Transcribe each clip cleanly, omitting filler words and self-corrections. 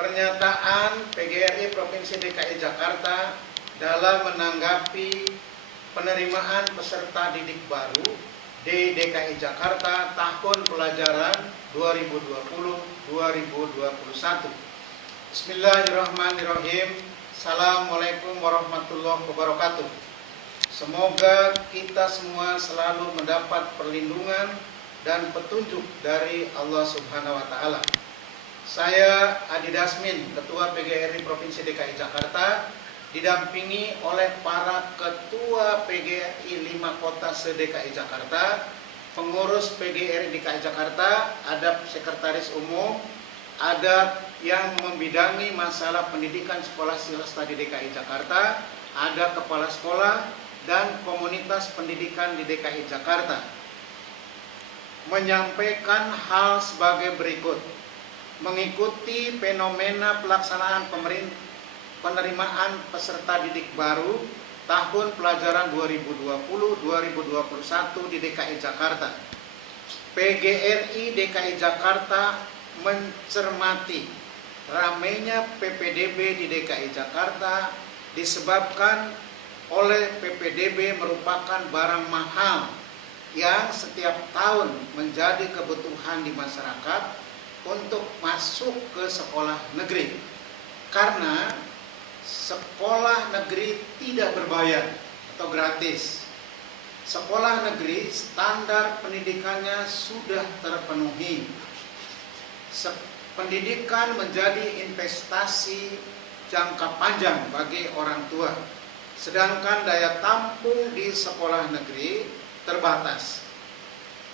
Pernyataan PGRI Provinsi DKI Jakarta dalam menanggapi penerimaan peserta didik baru di DKI Jakarta tahun pelajaran 2020-2021. Bismillahirrahmanirrahim. Assalamualaikum warahmatullahi wabarakatuh. Semoga kita semua selalu mendapat perlindungan dan petunjuk dari Allah Subhanahu wa Ta'ala. Saya Adi Dasmin, Ketua PGRI Provinsi DKI Jakarta, didampingi oleh para Ketua PGRI 5 Kota se-DKI Jakarta, pengurus PGRI DKI Jakarta, ada Sekretaris Umum, ada yang membidangi masalah pendidikan sekolah swasta di DKI Jakarta, ada Kepala Sekolah, dan komunitas pendidikan di DKI Jakarta. Menyampaikan hal sebagai berikut. Mengikuti fenomena pelaksanaan penerimaan peserta didik baru tahun pelajaran 2020-2021 di DKI Jakarta. PGRI DKI Jakarta mencermati ramainya PPDB di DKI Jakarta disebabkan oleh PPDB merupakan barang mahal yang setiap tahun menjadi kebutuhan di masyarakat untuk masuk ke sekolah negeri, karena sekolah negeri tidak berbayar atau gratis. Sekolah negeri standar pendidikannya sudah terpenuhi. Pendidikan menjadi investasi jangka panjang bagi orang tua, sedangkan daya tampung di sekolah negeri terbatas.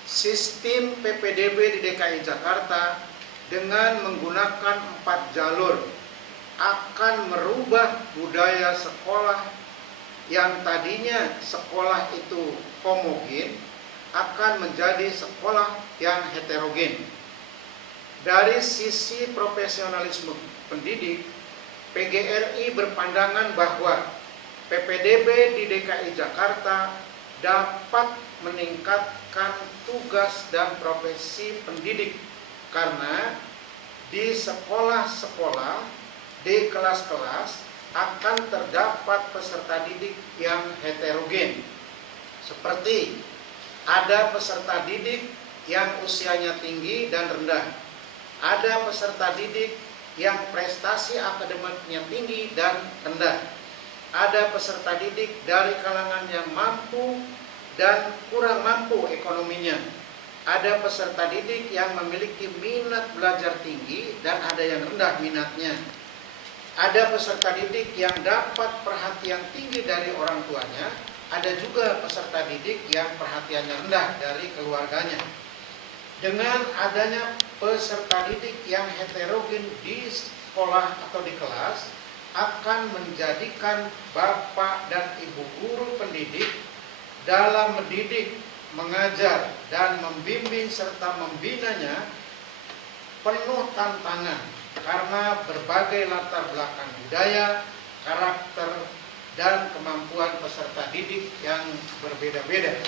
Sistem PPDB di DKI Jakarta dengan menggunakan 4 jalur akan merubah budaya sekolah yang tadinya sekolah itu homogen akan menjadi sekolah yang heterogen. Dari sisi profesionalisme pendidik, PGRI berpandangan bahwa PPDB di DKI Jakarta dapat meningkatkan tugas dan profesi pendidik, karena di sekolah-sekolah, di kelas-kelas akan terdapat peserta didik yang heterogen. Seperti ada peserta didik yang usianya tinggi dan rendah, ada peserta didik yang prestasi akademiknya tinggi dan rendah, ada peserta didik dari kalangan yang mampu dan kurang mampu ekonominya, ada peserta didik yang memiliki minat belajar tinggi dan ada yang rendah minatnya, ada peserta didik yang dapat perhatian tinggi dari orang tuanya, ada juga peserta didik yang perhatiannya rendah dari keluarganya. Dengan adanya peserta didik yang heterogen di sekolah atau di kelas, akan menjadikan bapak dan ibu guru pendidik dalam mendidik, mengajar, dan membimbing serta membinanya penuh tantangan karena berbagai latar belakang budaya, karakter, dan kemampuan peserta didik yang berbeda-beda.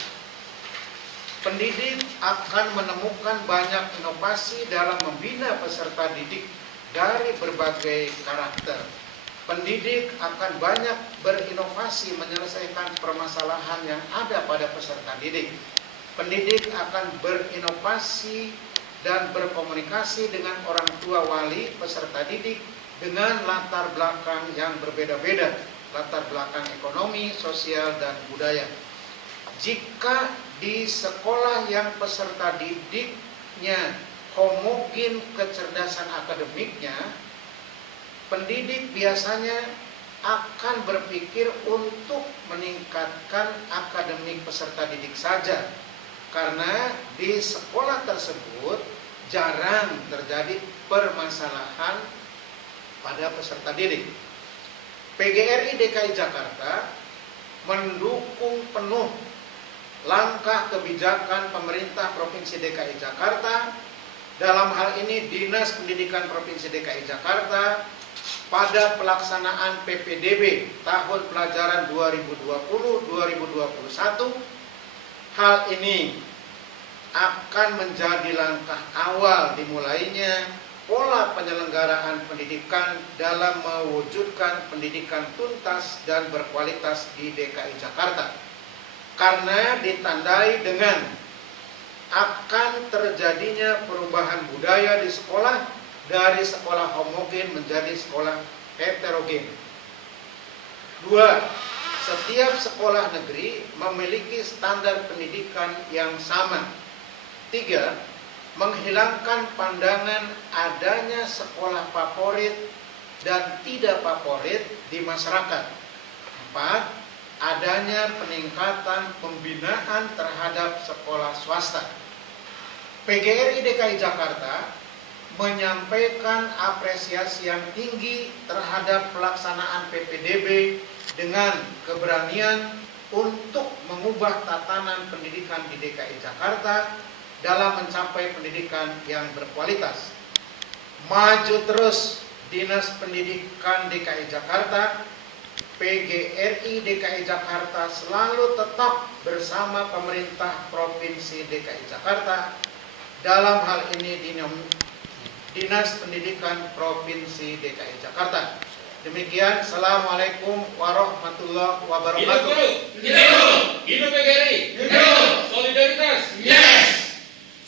Pendidik akan menemukan banyak inovasi dalam membina peserta didik dari berbagai karakter. Pendidik akan banyak berinovasi menyelesaikan permasalahan yang ada pada peserta didik. Pendidik akan berinovasi dan berkomunikasi dengan orang tua wali peserta didik dengan latar belakang yang berbeda-beda, latar belakang ekonomi, sosial, dan budaya. Jika di sekolah yang peserta didiknya homogen kecerdasan akademiknya, pendidik biasanya akan berpikir untuk meningkatkan akademik peserta didik saja, karena di sekolah tersebut jarang terjadi permasalahan pada peserta didik. PGRI DKI Jakarta mendukung penuh langkah kebijakan pemerintah Provinsi DKI Jakarta, dalam hal ini Dinas Pendidikan Provinsi DKI Jakarta, pada pelaksanaan PPDB tahun pelajaran 2020-2021. Hal ini akan menjadi langkah awal dimulainya pola penyelenggaraan pendidikan dalam mewujudkan pendidikan tuntas dan berkualitas di DKI Jakarta. Karena ditandai dengan akan terjadinya perubahan budaya di sekolah dari sekolah homogen menjadi sekolah heterogen. 2. Setiap sekolah negeri memiliki standar pendidikan yang sama. 3. Menghilangkan pandangan adanya sekolah favorit dan tidak favorit di masyarakat. 4. Adanya peningkatan pembinaan terhadap sekolah swasta. PGRI DKI Jakarta menyampaikan apresiasi yang tinggi terhadap pelaksanaan PPDB dengan keberanian untuk mengubah tatanan pendidikan di DKI Jakarta dalam mencapai pendidikan yang berkualitas. Maju terus Dinas Pendidikan DKI Jakarta. PGRI DKI Jakarta selalu tetap bersama pemerintah Provinsi DKI Jakarta, dalam hal ini Dinas Pendidikan Provinsi DKI Jakarta. Demikian, Assalamualaikum warahmatullahi wabarakatuh. Hidup guru, hidup PGRI, hidup solidaritas.